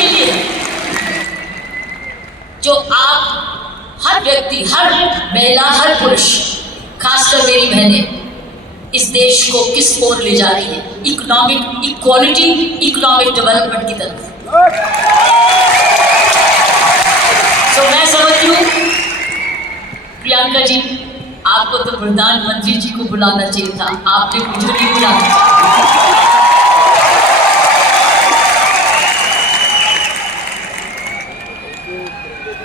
के लिए है जो आप हर व्यक्ति, हर महिला, हर पुरुष, खासकर मेरी बहनें इस देश को किस ओर ले जा रही है, इकोनॉमिक इक्वालिटी, इकोनॉमिक डेवलपमेंट की तरफ। तो मैं समझती हूँ प्रियंका जी, आपको तो प्रधानमंत्री जी को बुलाना चाहिए था, आपने मुझे नहीं बुलाया।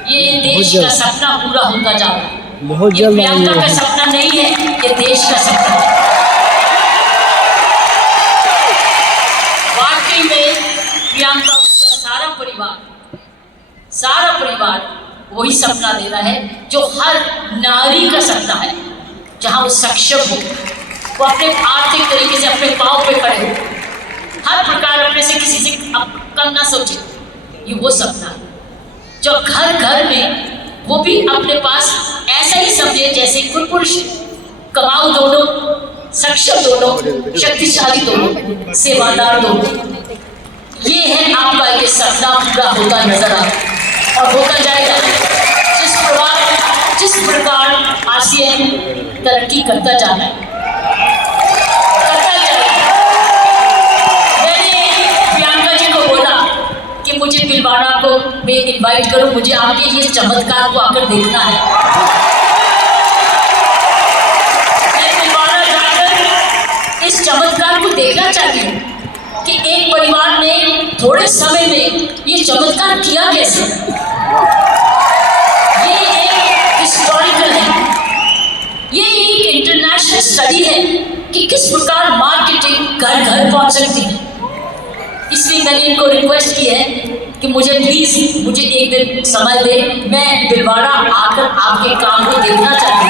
ये देश का सपना पूरा होता जा रहा है। ये प्रियंका का सपना नहीं है, ये देश का सपना है। वाकई में प्रियंका, उसका सारा परिवार वही सपना दे रहा है जो हर नारी का सपना है, जहां वो सक्षम हो, वो अपने आर्थिक तरीके से अपने पांव पे खड़े हो, हर प्रकार अपने से किसी से कम ना सोचे। ये वो सपना है जो घर घर में, वो भी अपने पास ऐसा ही समझे जैसे कोई पुरुष, कमाऊ दोनों, सक्षम दोनों, शक्तिशाली दोनों, सेवादार दोनों। ये है आपका ये सपना पूरा होता नजर आ और होता जाएगा। जिस प्रकार आसियान तरक्की करता जा रहा है, मैंने प्रियंका जी को बोला कि मुझे भिलवाड़ा को मैं इनवाइट करूं, मुझे आपके ये चमत्कार को आकर देखना है। मैं भिलवाड़ा जाकर इस चमत्कार को देखना चाहती हूँ कि एक परिवार ने थोड़े समय में ये चमत्कार किया कैसे। ये एक हिस्टोरिकल है, ये एक इंटरनेशनल स्टडी है कि किस प्रकार मार्केटिंग घर घर पहुंच सकती है। इसलिए मैंने इनको रिक्वेस्ट की है कि मुझे एक दिन समय दे, मैं भिलवाड़ा आकर आपके काम को देखना चाहती हूँ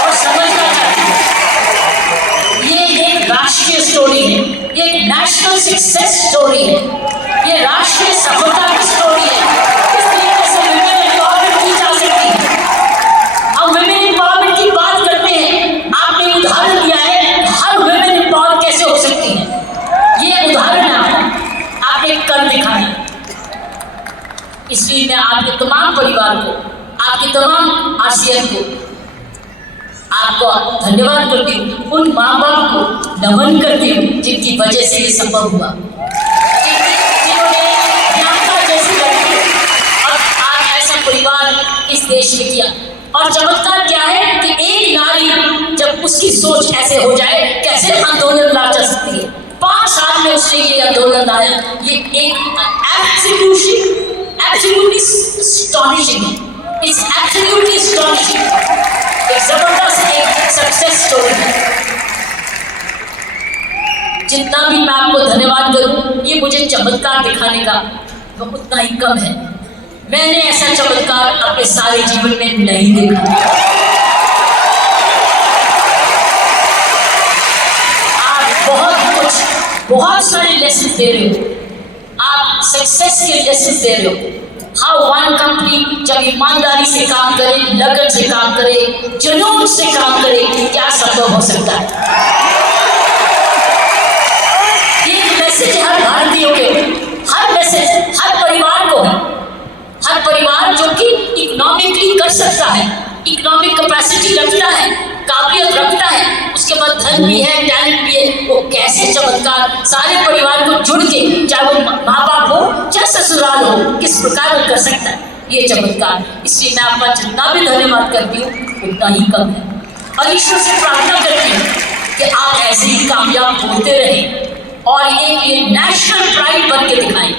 और समझना चाहती हूँ। ये एक राष्ट्रीय स्टोरी है, ये एक नेशनल सक्सेस स्टोरी है, ये राष्ट्रीय सफलता की स्टोरी है। किस तरीके से विमेन एम्पावरमेंट की जा सकती है। हम विमेन एम्पावरमेंट की बात करते हैं, आपने उदाहरण दिया है हर विमेन एम्पावर कैसे हो सकती है। ये उदाहरण आपने कर दिखाया। इसलिए मैं आपके तमाम परिवार को, आपके तमाम आसियान को आपको धन्यवाद करती हूँ, उन माँ बाप को नमन करती हूँ जिनकी वजह से ये संभव हुआ, जिन्होंने प्रियंका जैसी लड़की और आज ऐसा परिवार इस देश में किया। और चमत्कार क्या है कि एक नारी जब उसकी सोच ऐसे हो जाए, कैसे आंदोलन ला जा सकती है। 5 साल में उसने ये आंदोलन लाया। ये एक एब्सोल्युटली astonishing है, इट्स एब्सोल्युटली astonishing, एक जबरदस्त एक सक्सेस स्टोरी है। जितना भी मैं आपको धन्यवाद करूं, ये मुझे चमत्कार दिखाने का वो उतना ही कम है। मैंने ऐसा चमत्कार अपने सारे जीवन में नहीं देखा। बहुत सारे लेसन दे रहे हो, आप सक्सेस के लेसन दे रहे हो। हाउ वन कंपनी जब ईमानदारी से काम करे, लगन से काम करे, जुनून से काम करे, क्या संभव हो सकता है। ये मैसेज हर भारतीय के, हर मैसेज हर परिवार को, हर परिवार जो कि इकोनॉमिकली कर सकता है, इकोनॉमिक कैपेसिटी रखता है, काबिलियत रखता है, उसके बाद धन भी है, टैलेंट भी है, वो कैसे चमत्कार सारे परिवार को जुड़ के, चाहे वो माँ बाप हो चाहे ससुराल हो, किस प्रकार वो कर सकता है ये चमत्कार। इसलिए मैं आपका जितना भी धन्यवाद करती हूँ उतना ही कम है और ईश्वर से प्रार्थना करती हूँ कि आप ऐसे ही कामयाब होते रहें और एक ये नेशनल प्राइड बन के दिखाएं।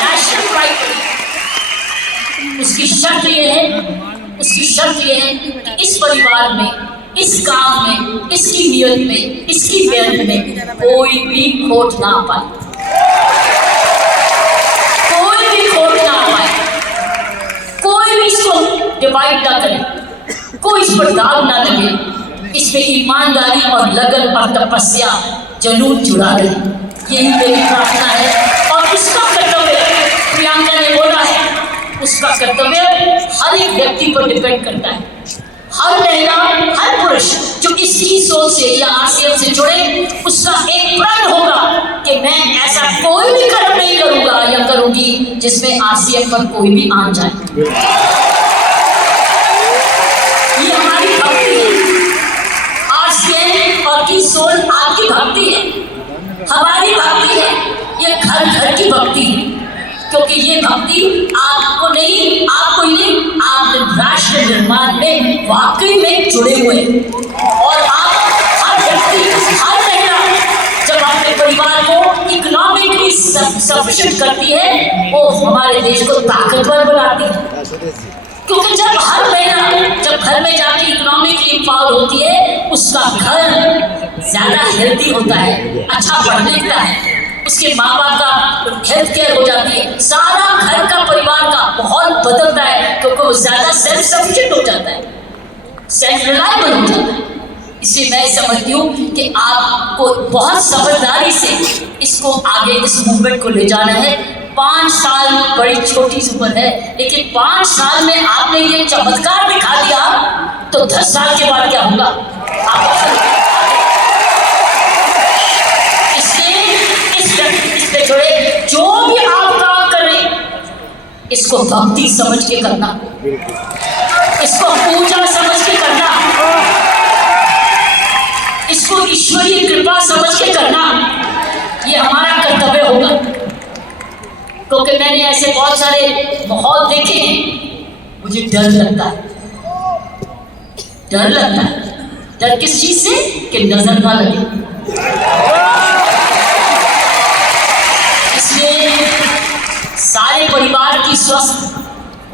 नेशनल प्राइड, उसकी शर्त ये है कि इस परिवार में, इस काम में, इसकी नियत में, इसकी मेहनत में कोई भी खोट ना पाए, कोई भी खोट ना पाए, कोई भी इसको डिवाइड ना करे, कोई इस पर दाग ना लगे, इसमें ईमानदारी और लगन और तपस्या जुनून जुड़ा रहे। यही मेरी प्रार्थना है और उसका कर्तव्य प्रियंका ने बोला है, उसका कर्तव्य हर एक व्यक्ति पर डिपेंड करता है। हर महिला, हर पुरुष जो इसकी सोच से या आसियत से जुड़े, उस उसका एक प्रण होगा कि मैं ऐसा कोई भी कर्म नहीं करूंगा या करूंगी जिसमें आरसीएम पर कोई भी आन जाए। ये हमारी भक्ति है। आरसीएम और की सोल आपकी भक्ति है, हमारी भक्ति है। ये घर घर की भक्ति है, क्योंकि ये भक्ति आपको नहीं, आपको ही नहीं, आप राष्ट्र निर्माण में वाकई में जुड़े हुए। और आप हर व्यक्ति, हर महिला जब अपने परिवार को इकोनॉमिकली सफिशिएंट करती है, वो हमारे देश को ताकतवर बनाती है। क्योंकि जब हर महिला जब घर में जाके इकोनॉमिकली एम्पावर होती है, उसका घर ज्यादा हेल्दी होता है, अच्छा पढ़ लिखता है, उसके माँ बाप का हेल्थ केयर हो जाती है, सारा घर का परिवार का माहौल बदलता है, क्योंकि वो ज्यादा सेल्फ सफिशिएंट हो जाता है, सेल्फ रिलायबल हो जाता है। इसलिए मैं समझती हूँ कि आपको बहुत समझदारी से इसको आगे, इस मूवमेंट को ले जाना है। 5 साल बड़ी छोटी उम्र है, लेकिन 5 साल में आपने ये चमत्कार दिखा दिया, तो 10 साल के बाद क्या होगा? इससे जुड़े जो भी आप काम करें, इसको भक्ति समझ के करना, इसको पूजा समझ के करना, इसको ईश्वरीय कृपा समझ के करना। ये हमारा कर्तव्य होगा। क्योंकि मैंने ऐसे बहुत सारे माहौल देखे हैं, मुझे डर लगता है। डर लगता है। डर किस चीज से? कि नजर ना लगे। इसलिए सारे परिवार की स्वस्थ,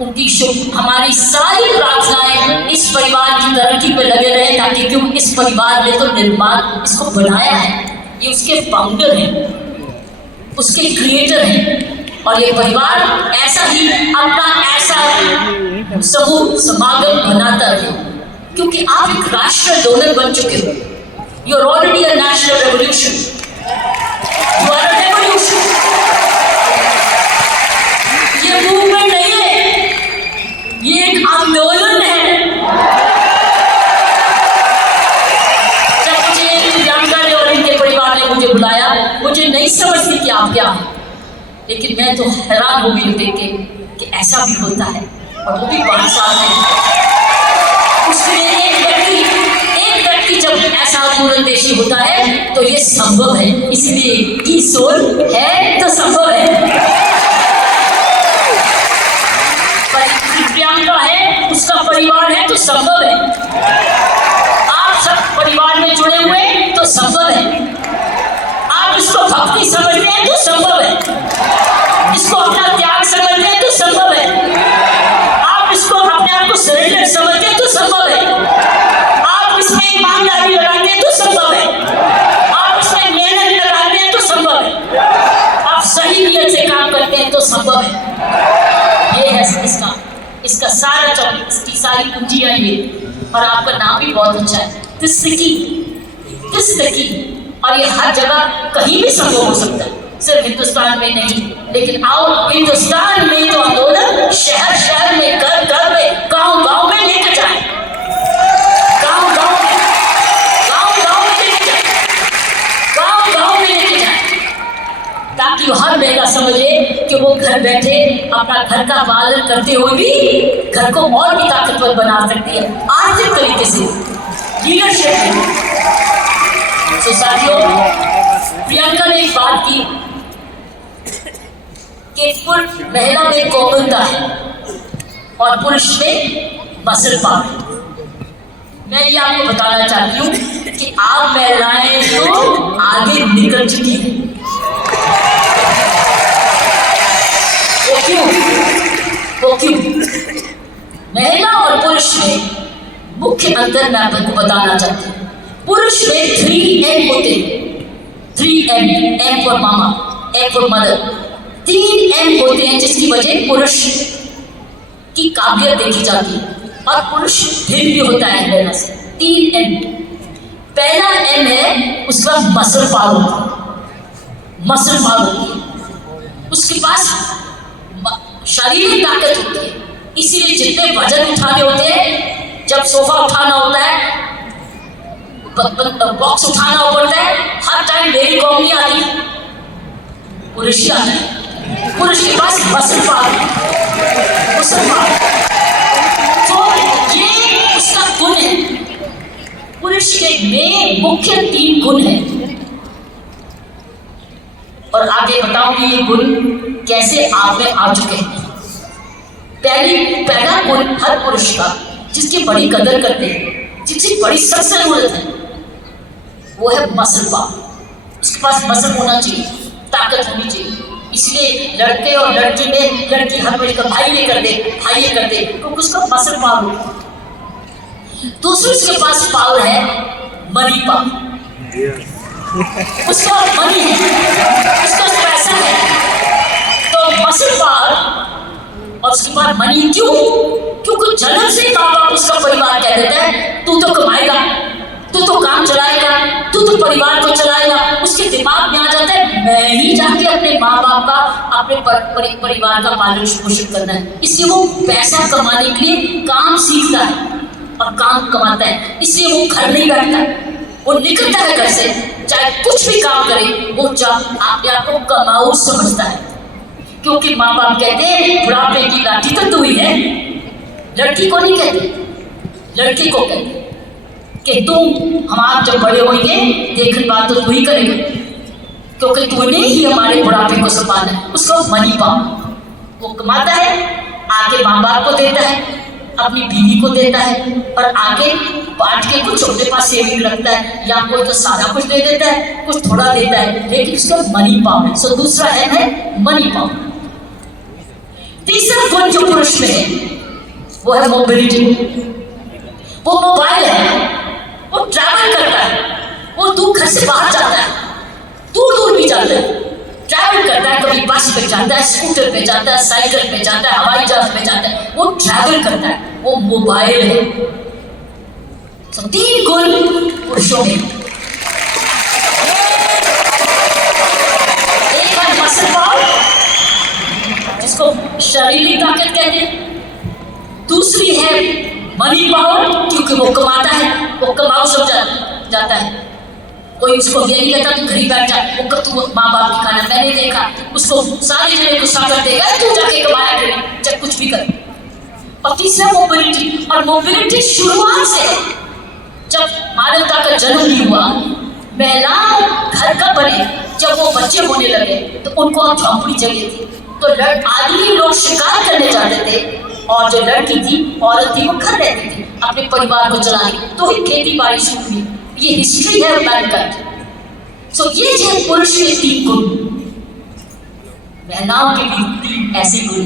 उनकी शुभ, हमारी सारी प्रार्थनाएं इस परिवार की तरक्की पे लगे रहे, ताकि क्यों इस परिवार ने तो निर्माण इसको बनाया है, ये उसके फाउंडर हैं, उसके क्रिएटर हैं। और ये परिवार ऐसा ही अपना ऐसा समूह समागम बनाता रहे, क्योंकि आप एक राष्ट्र डोनर बन चुके हो। You are already a national revolution, you are a revolution. ये मूवमेंट नहीं है, ये एक आंदोलन है। जब मुझे प्रियंका ने और इनके परिवार ने मुझे बुलाया, मुझे नहीं समझ थी कि आप क्या हैं, लेकिन मैं तो हैरान हो गई देख के कि ऐसा भी होता है, और वो भी 5 साल में। उसमें एक व्यक्ति जब ऐसा दूरंदेशी होता है तो ये संभव है। इसलिए की सोल है तो संभव है, प्रियंका है, उसका परिवार है तो संभव है, आप सब परिवार में जुड़े हुए तो संभव है, आप इसको भक्ति समझते हैं तो संभव है, इसको अपना त्याग समझते हैं तो संभव है, आप इसको अपने आप को सरेंडर समझते हैं तो संभव है, आप इसमें ईमानदारी लगाते हैं तो संभव है, आप इसमें मेहनत लगाते हैं तो संभव है, आप सही नियत से काम करते हैं तो संभव है। ये है इसका सारा चौक, इसकी सारी कुंजियां ये। और आपका नाम भी बहुत अच्छा है, तिस्तकी। और ये हर जगह कहीं भी संभव हो सकता है, सिर्फ हिंदुस्तान में नहीं। लेकिन आओ हिंदुस्तान में तो आंदोलन शहर शहर में, घर घर में, गांव गांव में लेकर जाए, गांव गांव में लेकर जाए, गांव गांव में लेकर जाए, ताकि हर महिला समझे कि वो घर बैठे अपना घर का पालन करते हुए भी घर को और भी ताकतवर बना सकती है, आर्थिक तरीके से, लीडरशिप में। तो साथियों, प्रियंका ने एक बात की कि महिला में कोमलता है और पुरुष में मसल पावर। मैं ये आपको बताना चाहती हूँ कि आप महिलाएं तो आगे निकल चुकी हैं। वो क्यों? महिला और पुरुष में मुख्य अंतर मैं आपको बताना चाहती हूँ। पुरुष में 3M होते हैं, 3M, M for mama, M for mother, 3M होते हैं, जिसकी वजह पुरुष की काबिलियत देखी जाती है, और पुरुष भिन्न भी होता है महिला से। 3M, पहला M है उसका मसल पावर होता है, मसल पावर होती है, उसके पास शारीरिक ताकत होती है। इसीलिए जितने वजन उठाने होते हैं, जब सोफा उठाना होता है, बॉक्स उठाना पड़ता है, हर हर टाइम मेरी कौम नहीं आती, पुरुष ही आता है। पुरुष के पास मुसलमान, तो ये उसका गुण है। पुरुष के में मुख्य 3 गुण है, और आगे बताऊंगी ये गुण कैसे आप में आ चुके हैं। पहला गुण हर पुरुष का, जिसकी बड़ी कदर करते हैं, जिसकी बड़ी सख्त जरूरत है, वो है मसल पावर। उसके पास मसल होना चाहिए, ताकत होनी चाहिए। इसलिए लड़के और लड़की में लड़की हर मिलकर भाई ये कर दे, भाई ये कर दे, तो उसका मसल पावर होगा। दूसरे उसके पास पावर है मनी पावर, उसका मनी है, उसका पैसा है। तो मसल पावर और उसके बाद मनी क्यों? क्योंकि जन्म से माँ बाप उसका परिवार कह देता है तू तो कमाएगा, तू तो काम चलाएगा, तू तो परिवार को चलाएगा। उसके दिमाग में आ जाता है मैं ही जाके अपने माँ बाप का, अपने परिवार का पालन पोषण करना है। इसलिए वो पैसा कमाने के लिए काम सीखता है और काम कमाता है। इसलिए वो घर नहीं बैठता, वो निकलता है घर से, चाहे कुछ भी काम करे, वो अपने आप को कमाऊ समझता है। क्योंकि माँ बाप कहते हैं बुढ़ापे की लाठी तो तू ही है। लड़की को नहीं कहते, लड़की को कहते कि तुम हम आप जब बड़े होंगे देखने बात तो तू ही करेगा, क्योंकि तूने ही हमारे बुढ़ापे को संभालना है। उसको मनी पावर, वो कमाता है, आके माँ बाप को देता है, अपनी बीवी को देता है, और आगे बांट के कुछ अपने पास सेविंग रखता है, या कोई तो सारा कुछ दे देता है, कुछ थोड़ा देता है, लेकिन उसका मनी पावर है। सो दूसरा है मनी पावर। तीसरा गुण जो पुरुष में है वो है मोबिलिटी। वो मोबाइल है, वो ट्रैवल करता है, वो दूर घर से बाहर जाता है, दूर दूर भी जाता है, ट्रैवल करता है। कभी बस पे जाता है, स्कूटर पे जाता है, साइकिल पे जाता है, हवाई जहाज पे जाता है, वो ट्रैवल करता है, वो मोबाइल है। तो 3 गुण पुरुषों में। एक है मसल पावर, जिसको शारीरिक ताकत कहते हैं। दूसरी है मनी पावर, क्योंकि वो कमाता है, वो कमाऊ समझा जाता है। कोई उसको ये नहीं कहता तू घर ही बैठ जा, वो तू माँ बाप की खाना मैंने देखा, उसको सारे जने गुस्सा कर देगा तू जाके कमाया कर, चाहे कुछ भी कर। और तीसरा मोबिलिटी, और मोबिलिटी शुरुआत से जब मानवता का जन्म नहीं हुआ, महिलाओं घर का बने, जब वो बच्चे होने लगे तो उनको अब झोंपड़ी चाहिए थी। तो आदमी लोग शिकार करने जाते थे, और जो लड़की थी, औरत थी, वो घर रहती थी अपने परिवार को चलाने, तो ही खेती बाड़ी शुरू हुई। ये हिस्ट्री है मैनकाइंड। सो ये जो पुरुष के 3 गुण, महिलाओं के भी 3 ऐसे गुण।